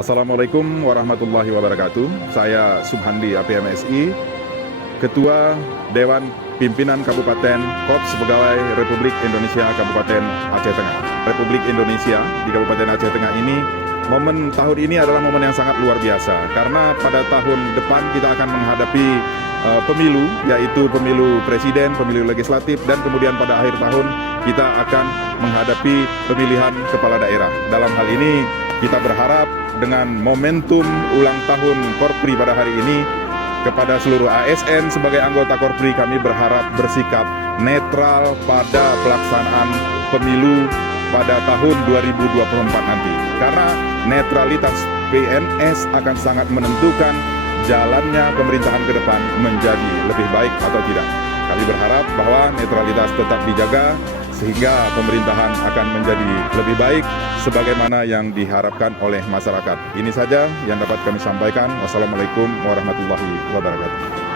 Assalamualaikum warahmatullahi wabarakatuh. Saya Subhandi APMSI, Ketua Dewan Pimpinan Kabupaten Korps Pegawai Republik Indonesia Kabupaten Aceh Tengah. Republik Indonesia di Kabupaten Aceh Tengah ini, momen tahun ini adalah momen yang sangat luar biasa karena pada tahun depan kita akan menghadapi pemilu, yaitu pemilu presiden, pemilu legislatif, dan kemudian pada akhir tahun kita akan menghadapi pemilihan kepala daerah. Dalam hal ini kita berharap dengan momentum ulang tahun Korpri pada hari ini, kepada seluruh ASN sebagai anggota Korpri kami berharap bersikap netral pada pelaksanaan pemilu pada tahun 2024 nanti. Karena netralitas PNS akan sangat menentukan jalannya pemerintahan ke depan menjadi lebih baik atau tidak. Kami berharap bahwa netralitas tetap dijaga sehingga pemerintahan akan menjadi lebih baik sebagaimana yang diharapkan oleh masyarakat. Ini saja yang dapat kami sampaikan. Wassalamualaikum warahmatullahi wabarakatuh.